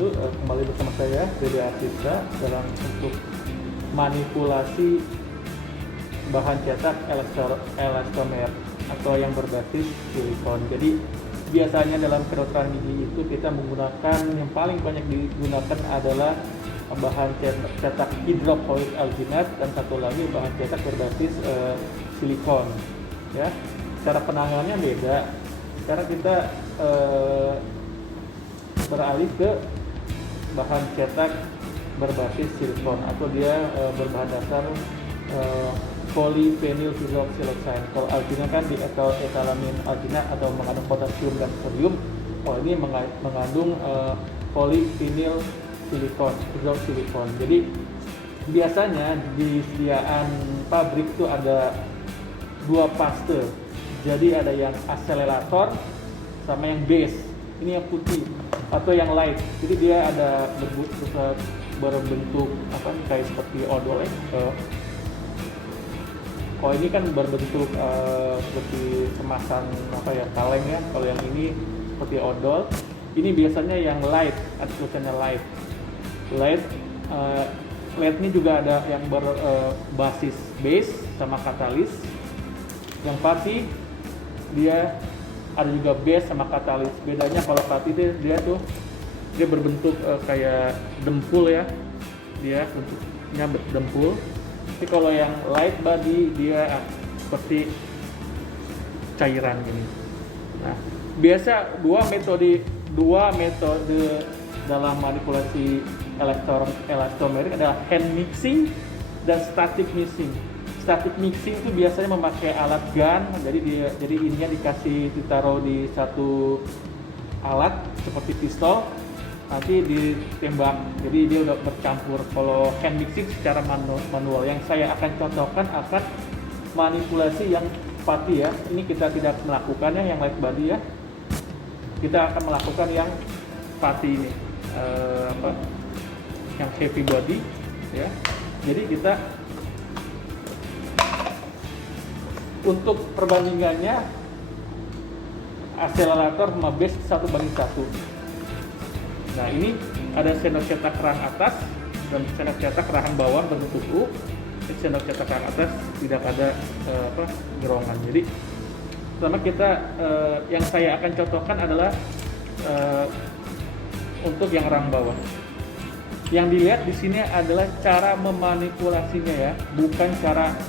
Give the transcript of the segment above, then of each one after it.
wabarakatuh. Kembali bersama saya Dede Artista dalam untuk manipulasi bahan cetak elastomer atau yang berbasis silikon. Jadi biasanya dalam kedokteran gigi itu kita menggunakan yang paling banyak digunakan adalah bahan cetak hidropoik alginat dan satu lagi bahan cetak berbasis silikon. Ya, cara penanganannya beda. Sekarang kita beralih ke bahan cetak berbasis silikon atau dia berbahan dasar polyphenyl hydroxysiloxane. Kalau alginat kan di etalamin alginat atau mengandung potasium dan sodium. Kalau ini mengandung polyphenyl silikon, hydroxysilikon. Jadi biasanya di sediaan pabrik itu ada dua fase. Jadi ada yang aselerator sama yang base. Ini yang putih atau yang light. Jadi dia ada berbentuk apa nih, kayak seperti odol ya. Kalau ini kan berbentuk seperti kemasan apa ya, kaleng ya. Kalau yang ini seperti odol. Ini biasanya yang light, ada tulisannya light. Light ini juga ada yang berbasis base sama katalis. Yang pati dia ada juga base sama katalis. Bedanya kalau pati dia berbentuk kayak dempul ya. Dia bentuknya dempul. Tapi kalau yang light body dia seperti cairan gini. Nah, biasa dua metode dalam manipulasi elastomerik adalah hand mixing dan static mixing. Static mixing itu biasanya memakai alat gun, jadi ininya ditaruh di satu alat seperti pistol, nanti ditembak, jadi dia udah bercampur. Kalau hand mixing secara manual, yang saya akan contohkan akan manipulasi yang pati ya. Ini kita tidak melakukannya yang light body ya, kita akan melakukan yang pati ini, yang heavy body ya. Jadi kita untuk perbandingannya akselerator sama base 1:1. Nah, ini ada sendok cetak rahang atas dan sendok cetak rahang bawah berbentuk U. Sendok cetak rahang atas tidak ada gerongan. Jadi pertama kita yang saya akan contohkan adalah untuk yang rahang bawah. Yang dilihat di sini adalah cara memanipulasinya ya, bukan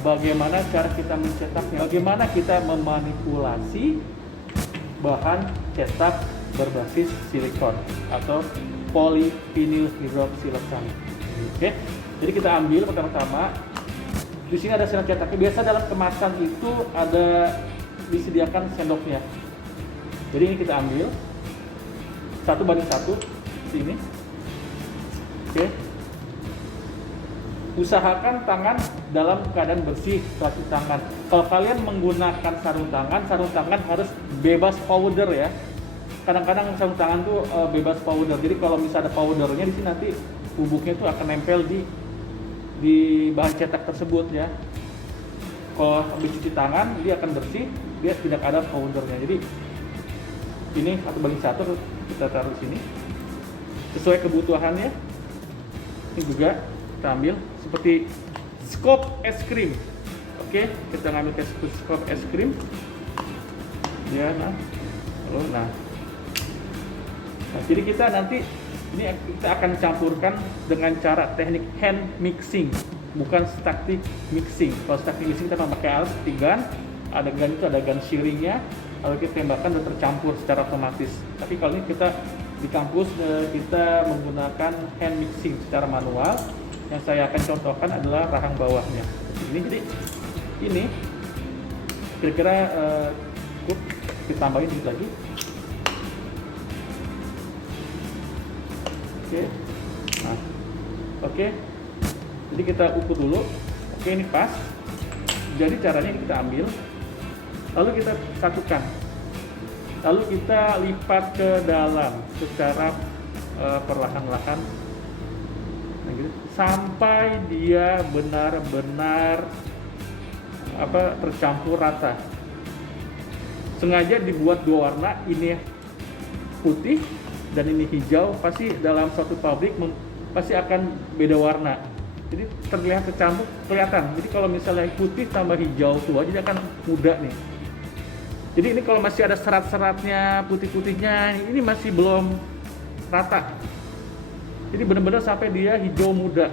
bagaimana cara kita mencetaknya. Bagaimana kita memanipulasi bahan cetak berbasis silikon atau polyphenyl hydroxysiloxane. Oke. Jadi kita ambil pertama-tama. Di sini ada sendok cetaknya. Biasa dalam kemasan itu ada disediakan sendoknya. Jadi ini kita ambil 1:1 sini. Oke. Usahakan tangan dalam keadaan bersih setelah cuci tangan. Kalau kalian menggunakan sarung tangan harus bebas powder ya. Kadang-kadang sarung tangan tuh bebas powder. Jadi kalau misalnya ada powdernya di sini, nanti bubuknya tuh akan nempel di bahan cetak tersebut ya. Kalau habis cuci tangan dia akan bersih, dia tidak ada powdernya. Jadi ini 1:1 kita taruh di sini sesuai kebutuhannya. Ini juga kita ambil seperti scoop es krim. Oke, kita ngambil scoop es krim ya. Nah, jadi kita nanti ini kita akan campurkan dengan cara teknik hand mixing, bukan static mixing. Kalau static mixing kita memakai alat seperti gun, ada gun itu ada gun shearingnya, lalu kita tembakkan dan tercampur secara otomatis. Tapi kalau ini kita di kampus kita menggunakan hand mixing secara manual. Yang saya akan contohkan adalah rahang bawahnya. Jadi ini kira-kira cukup, ditambahin dikit lagi. Oke. Nah, oke. Jadi kita ukur dulu. Oke, ini pas. Jadi caranya kita ambil, lalu kita satukan. Lalu kita lipat ke dalam secara perlahan-lahan, nah, gitu, sampai dia benar-benar tercampur rata. Sengaja dibuat dua warna, ini putih, dan ini hijau, pasti dalam suatu pabrik pasti akan beda warna. Jadi terlihat kecampur, kelihatan. Jadi kalau misalnya putih tambah hijau tua, jadi akan muda nih. Jadi ini kalau masih ada serat-seratnya, putih-putihnya, ini masih belum rata. Jadi benar-benar sampai dia hijau muda.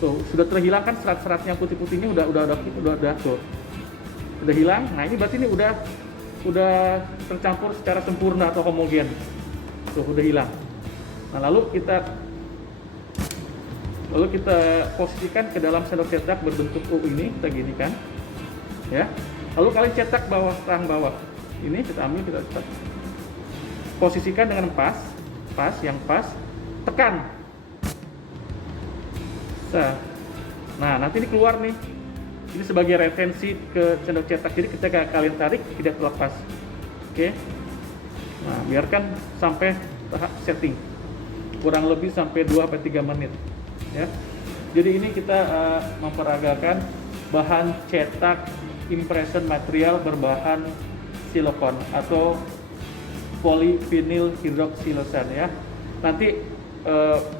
Tuh, sudah terhilang kan serat-seratnya putih-putihnya udah tuh. Udah hilang. Nah, ini berarti ini udah tercampur secara sempurna atau homogen. Tuh, udah hilang. Nah, lalu kita posisikan ke dalam sendok cetak berbentuk U ini, kita gini kan. Ya. Lalu kalian cetak rahang bawah. Ini kita ambil, kita cetak. Posisikan dengan pas, tekan. Nah, nanti ini keluar nih. Ini sebagai retensi ke sendok cetak. Jadi ketika kalian tarik tidak terlepas. Oke. Nah, biarkan sampai tahap setting. Kurang lebih sampai 2-3 menit. Ya. Jadi ini kita memperagakan bahan cetak impression material berbahan silikon atau polyvinyl hydroxylosan ya. Nanti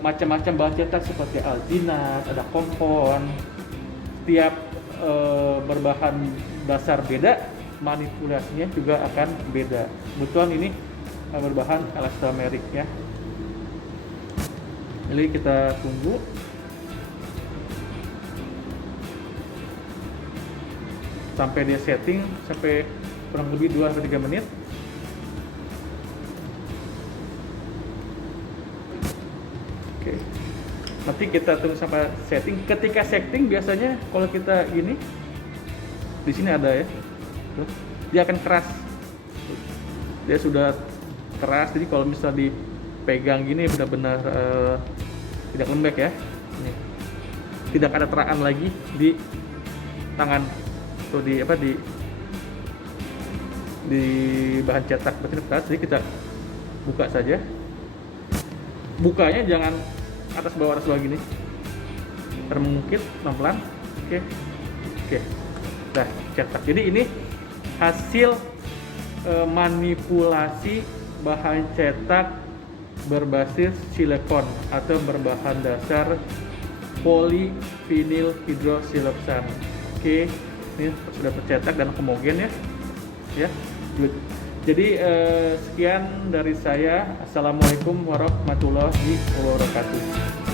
macam-macam bahan cetak seperti alginat, ada kompon. Setiap berbahan dasar beda, manipulasinya juga akan beda. Kebetulan ini berbahan elastomeric ya. Jadi kita tunggu sampai dia setting, sampai kurang lebih 2-3 menit. Oke. Nanti kita tunggu sampai setting. Ketika setting biasanya kalau kita gini, di sini ada ya, tuh, dia akan keras. Dia sudah keras, jadi kalau misalnya dipegang gini benar-benar tidak lembek ya. Ini. Tidak ada teraan lagi di tangan atau di bahan cetak berarti keras. Jadi kita buka saja. Bukanya jangan atas bawah gini. Termengkit pelan-pelan. Oke. Nah, cetak. Jadi ini hasil manipulasi bahan cetak berbasis silikon atau berbahan dasar polyvinyl hydroxylosan. Oke, ini sudah tercetak dan homogen ya. Good. Jadi sekian dari saya. Assalamualaikum warahmatullahi wabarakatuh.